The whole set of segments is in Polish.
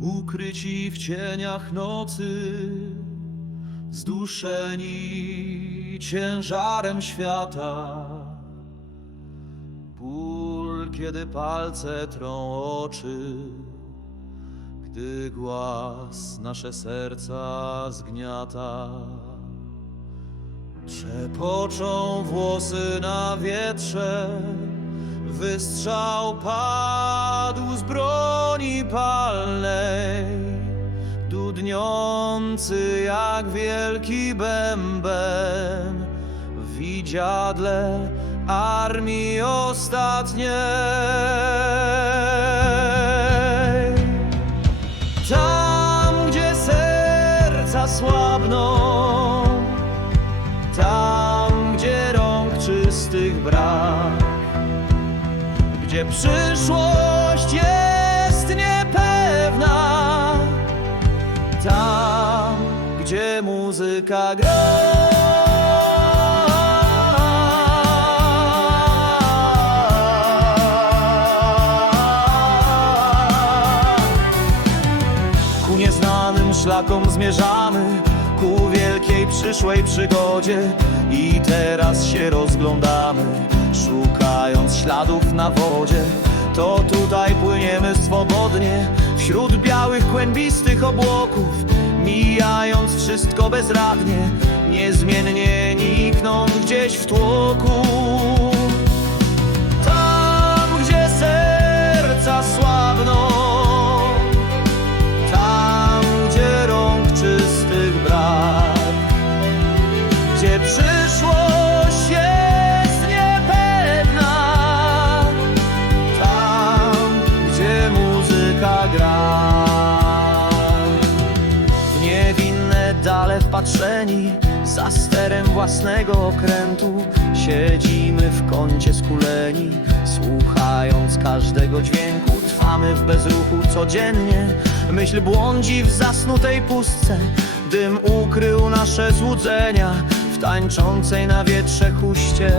ukryci w cieniach nocy, zduszeni ciężarem świata. Ból, kiedy palce trą oczy, gdy głaz nasze serca zgniata. Trzepoczą włosy na wietrze, wystrzał padł z broni palnej, dudniący jak wielki bęben w widziadle armii ostatniej. Tam, gdzie serca słabną, tam, gdzie rąk czystych brak, gdzie przyszłość muzyka gra. Ku nieznanym szlakom zmierzamy, ku wielkiej przyszłej przygodzie i teraz się rozglądamy, szukając śladów na wodzie. To tutaj płyniemy swobodnie, wśród białych, kłębistych obłoków, mijając wszystko bezradnie, niezmiennie niknąc gdzieś w tłoku. Za sterem własnego okrętu, siedzimy w kącie skuleni, słuchając każdego dźwięku, trwamy w bezruchu codziennie. Myśl błądzi w zasnutej pustce, dym ukrył nasze złudzenia w tańczącej na wietrze huście.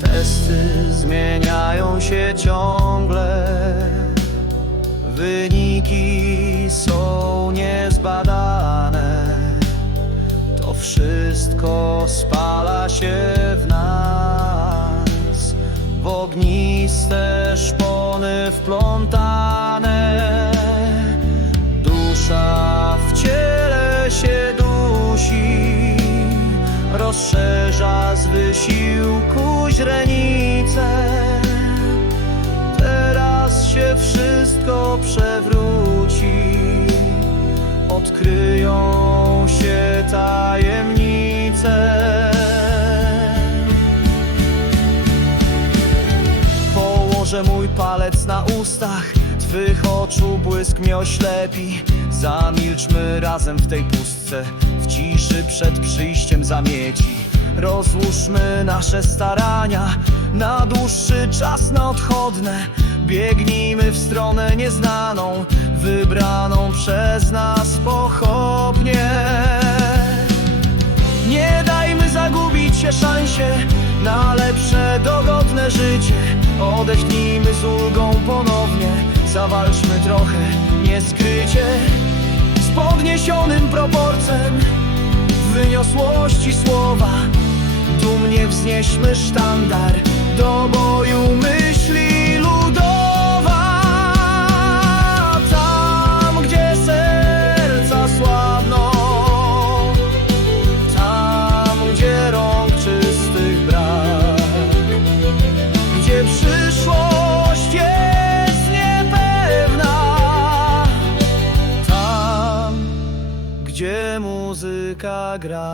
Testy zmieniają się ciągle. Wyniki są niezbadane. Wszystko spala się w nas. W ogniste szpony wplątane. Dusza w ciele się dusi, rozszerza z wysiłku źrenice. Teraz się wszystko przewróci, odkryją się tajemnice. Mój palec na ustach. Twych oczu błysk mnie oślepi. Zamilczmy razem w tej pustce. W ciszy przed przyjściem zamieci. Rozłóżmy nasze starania. Na dłuższy czas na odchodne. Biegnijmy w stronę nieznaną Wybraną przez nas pochopnie. Nie dajmy zagubić się szansie na lepsze, dogodne życie. Odetchnijmy z ulgą ponownie, zawalczmy trochę, nieskrycie. Z podniesionym proporcem wyniosłości słowa, dumnie wznieśmy sztandar do boju myśli muzyka gra.